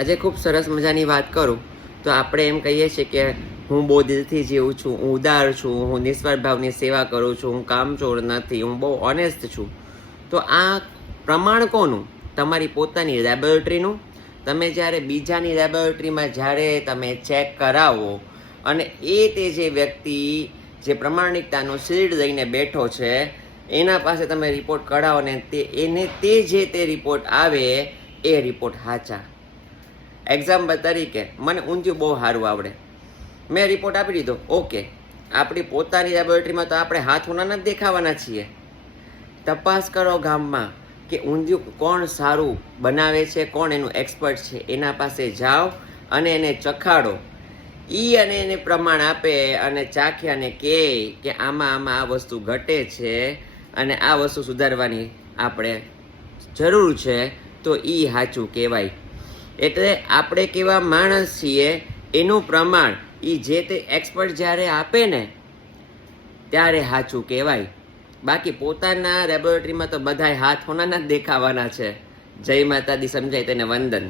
આજે ખૂબ સરસ મજાની વાત કરું તો આપણે એમ કહીએ છીએ કે હું બહુ દિલથી જીવું છું, હું ઉદાર છું, હું નિસ્વાર્થ ભાવની સેવા કરું છું, હું કામચોર નથી, હું બહુ ઓનેસ્ટ છું. તો આ પ્રમાણ કોનું? તમારી પોતાની લેબોરેટરીનું. તમે જ્યારે બીજાની લેબોરેટરીમાં જ્યારે તમે ચેક કરાવો અને તે જે વ્યક્તિ જે પ્રમાણિકતાનો શિલ્ડ લઈને બેઠો છે એના પાસે તમે રિપોર્ટ કઢાવો ને તે રિપોર્ટ આવે એ રિપોર્ટ સાચા. એક્ઝામ્પલ તરીકે મને ઊંધિયું બહુ સારું આવડે, મેં રિપોર્ટ આપી દીધો, ઓકે. આપણી પોતાની લેબોરેટરીમાં તો આપણે હાથ ઉનાના જ દેખાવાના છીએ. તપાસ કરો ગામમાં કે ઊંધિયું કોણ સારું બનાવે છે, કોણ એનું એક્સપર્ટ છે, એના પાસે જાઓ અને એને ચખાડો. અને એને પ્રમાણ આપે અને ચાખે અને કહે કે આમાં આ વસ્તુ ઘટે છે અને આ વસ્તુ સુધારવાની આપણે જરૂર છે, તો સાચું કહેવાય. એટલે આપણે કેવા માણસ છીએ એનું પ્રમાણ જે તે એક્સપર્ટ જ્યારે આપે ને ત્યારે સાચું કહેવાય. બાકી પોતાના લેબોરેટરીમાં તો બધાય હાથ હોનાના જ દેખાવાના છે. જય માતાજી, સમજાય તેને વંદન.